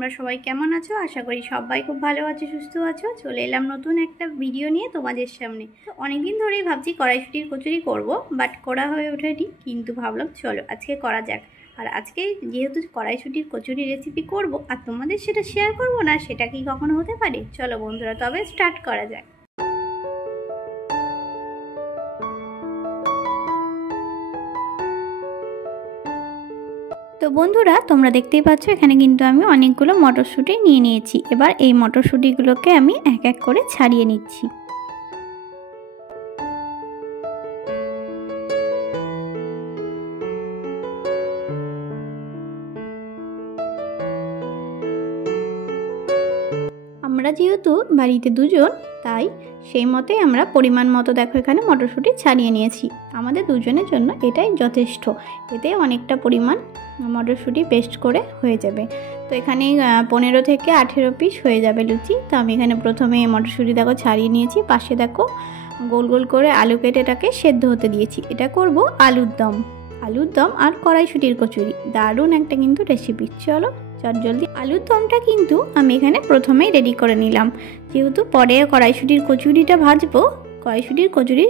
তোমরা সবাই কেমন আছো? আশা করি সবাই খুব ভালো আছো, সুস্থ আছো। চলে এলাম নতুন একটা ভিডিও নিয়ে তোমাদের সামনে। তো অনেকদিন ধরেই ভাবছি কড়াইশুঁটির কচুরি করব, বাট করা হয়ে ওঠেনি, কিন্তু ভাবলাম চলো আজকে করা যাক। আর আজকে যেহেতু কড়াইশুঁটির কচুরি রেসিপি করব আর তোমাদের সেটা শেয়ার করব না, সেটা কি কখনো হতে পারে? চলো বন্ধুরা, তবে স্টার্ট করা যাক। তো বন্ধুরা, তোমরা দেখতেই পাচ্ছ এখানে কিন্তু আমি অনেকগুলো মটরশুঁটি নিয়ে নিয়েছি। এবার এই মটরশুঁটিগুলোকে আমি এক এক করে ছাড়িয়ে নিচ্ছি। আমরা যেহেতু বাড়িতে দুজন, তাই সেই মতে আমরা পরিমাণ মতো দেখো এখানে মটরশুঁটি ছাড়িয়ে নিয়েছি। আমাদের দুজনের জন্য এটাই যথেষ্ট। এতে অনেকটা পরিমাণ মটরশুঁটি পেস্ট করে হয়ে যাবে। তো এখানে 15 থেকে 18 পিস হয়ে যাবে লুচি। তো আমি এখানে প্রথমে মটরশুঁটি দেখো ছাড়িয়ে নিয়েছি। পাশে দেখো গোল গোল করে আলু কেটে এটাকে সেদ্ধ হতে দিয়েছি। এটা করব আলুর দম আর কড়াইশুঁটির কচুরি। দারুণ একটা কিন্তু রেসিপি। চলো চটজলদি আলুর দমটা কিন্তু আমি এখানে প্রথমেই রেডি করে নিলাম। যেহেতু পরে কড়াইশুঁটির কচুরিটা ভাজবো, কড়াইশুঁটির কচুরি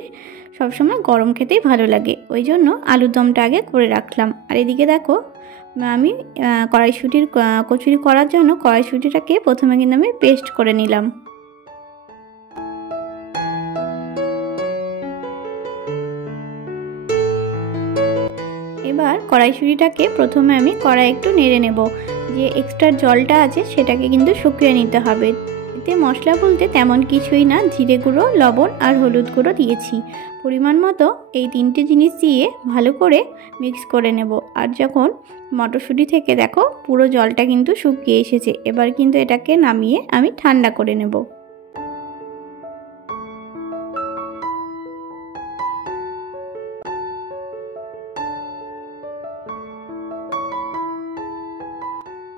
সবসময় গরম খেতেই ভালো লাগে, ওই জন্য আলুর দমটা আগে করে রাখলাম। আর এদিকে দেখো আমি কড়াইশুঁটির কচুরি করার জন্য কড়াইশুঁটিটাকে প্রথমে কিন্তু আমি পেস্ট করে নিলাম। এবার কড়াইশুঁটিটাকে প্রথমে আমি কড়াই একটু নেড়ে নেব। যে এক্সট্রা জলটা আছে সেটাকে কিন্তু শুকিয়ে নিতে হবে। এতে মশলা বলতে তেমন কিছুই না, জিরে গুঁড়ো, লবণ আর হলুদ গুঁড়ো দিয়েছি পরিমাণ মতো। এই তিনটে জিনিস দিয়ে ভালো করে মিক্স করে নেব। আর যখন মটরশুঁটি থেকে দেখো পুরো জলটা কিন্তু শুকিয়ে এসেছে, এবার কিন্তু এটাকে নামিয়ে আমি ঠান্ডা করে নেব।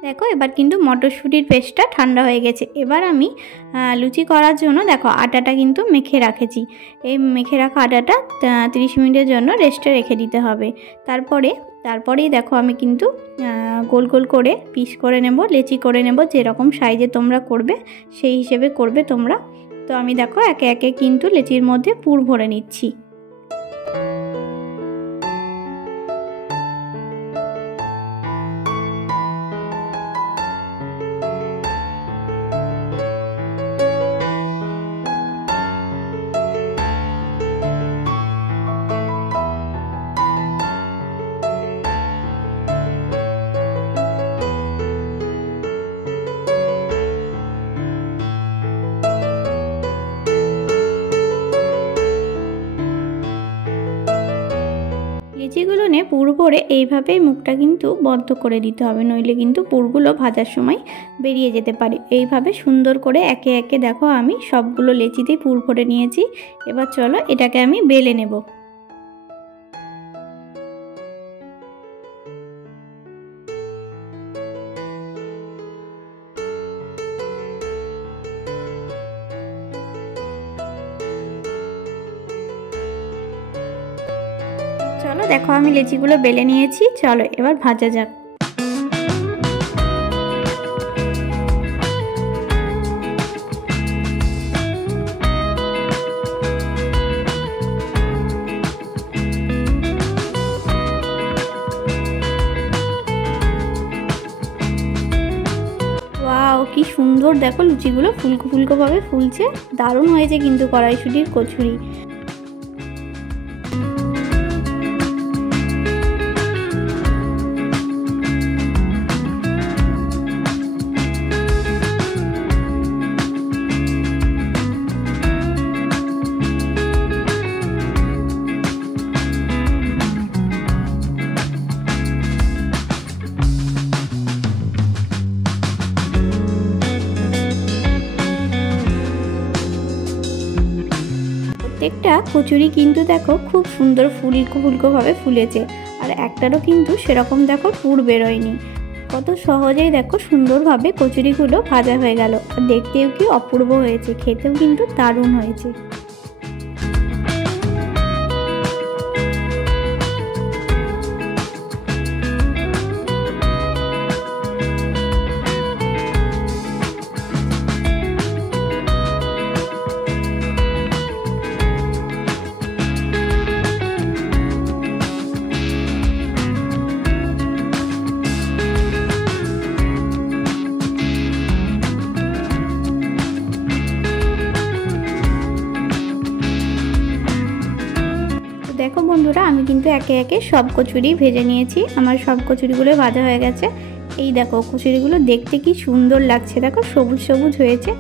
দেখো এবার কিন্তু মটরশুঁটির পেস্টটা ঠান্ডা হয়ে গেছে। এবার আমি লুচি করার জন্য দেখো আটাটা কিন্তু মেখে রাখেছি। এই মেখে রাখা আটাটা 30 মিনিটের জন্য রেস্টে রেখে দিতে হবে। তারপরেই দেখো আমি কিন্তু গোল গোল করে পিস করে নেব, লেচি করে নেব। যেরকম সাইজে তোমরা করবে সেই হিসেবে করবে তোমরা। তো আমি দেখো একে একে কিন্তু লেচির মধ্যে পুর ভরে নিচ্ছি। লিচিগুলো নিয়ে পুর ভরে এইভাবেই মুখটা কিন্তু বন্ধ করে দিতে হবে, নইলে কিন্তু পুরগুলো ভাজার সময় বেরিয়ে যেতে পারে। এইভাবে সুন্দর করে একে একে দেখো আমি সবগুলো লেচিতেই পুর ভরে নিয়েছি। এবার চলো এটাকে আমি বেলে নেব। চলো দেখো আমি লেচিগুলো বেলে নিয়েছি, চলো এবার ভাজা যাক। ওয়াও, কি সুন্দর দেখো লুচিগুলো ফুলকো ফুলকো ভাবে ফুলছে। দারুণ হয়েছে কিন্তু কড়াইশুঁটির কচুরি। প্রত্যেকটা কচুরি কিন্তু দেখো খুব সুন্দর ফুলকো ফুলকো ভাবে ফুলেছে। আর একটারও কিন্তু সেরকম দেখো পুর বেরোয়নি। কত সহজেই দেখো সুন্দরভাবে কচুরিগুলো ভাজা হয়ে গেল। আর দেখতেও কি অপূর্ব হয়েছে, খেতেও কিন্তু দারুণ হয়েছে। দেখো বন্ধুরা, আমি কিন্তু একে একে সব কচুরি ভেজে নিয়েছি। আমার সব কচুরিগুলো ভাজা হয়ে গেছে। এই দেখো কচুরিগুলো দেখতে কি সুন্দর লাগছে, দেখো সবুজ সবুজ হয়েছে,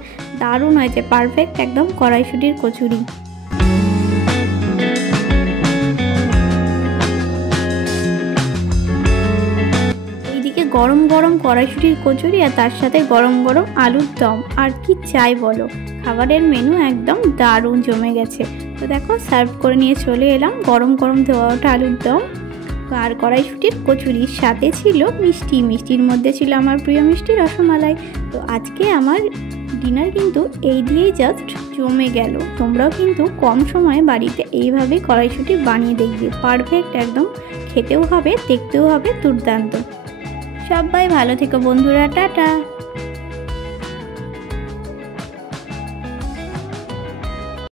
দারুণ হয়েছে, পারফেক্ট একদম কড়াইশুঁটির কচুরি। এইদিকে গরম গরম কড়াইশুঁটির কচুরি আর তার সাথে গরম গরম আলুর দম, আর কি চাই বলো। খাবারের মেনু একদম দারুণ জমে গেছে। তো দেখো সার্ভ করে নিয়ে চলে এলাম গরম গরম ধোয়া ওঠা আলুর দম আর কড়াইশুঁটির কচুরির সাথে ছিল মিষ্টি। মিষ্টির মধ্যে ছিল আমার প্রিয় মিষ্টি রসমালাই। তো আজকে আমার ডিনার কিন্তু এই দিয়েই জাস্ট জমে গেল। তোমরাও কিন্তু কম সময়ে বাড়িতে এইভাবে কড়াইশুঁটি বানিয়ে দেখবে, পারফেক্ট একদম, খেতেও হবে দেখতেও হবে দুর্দান্ত। সবাই ভালো থেকো বন্ধুরা, টাটা।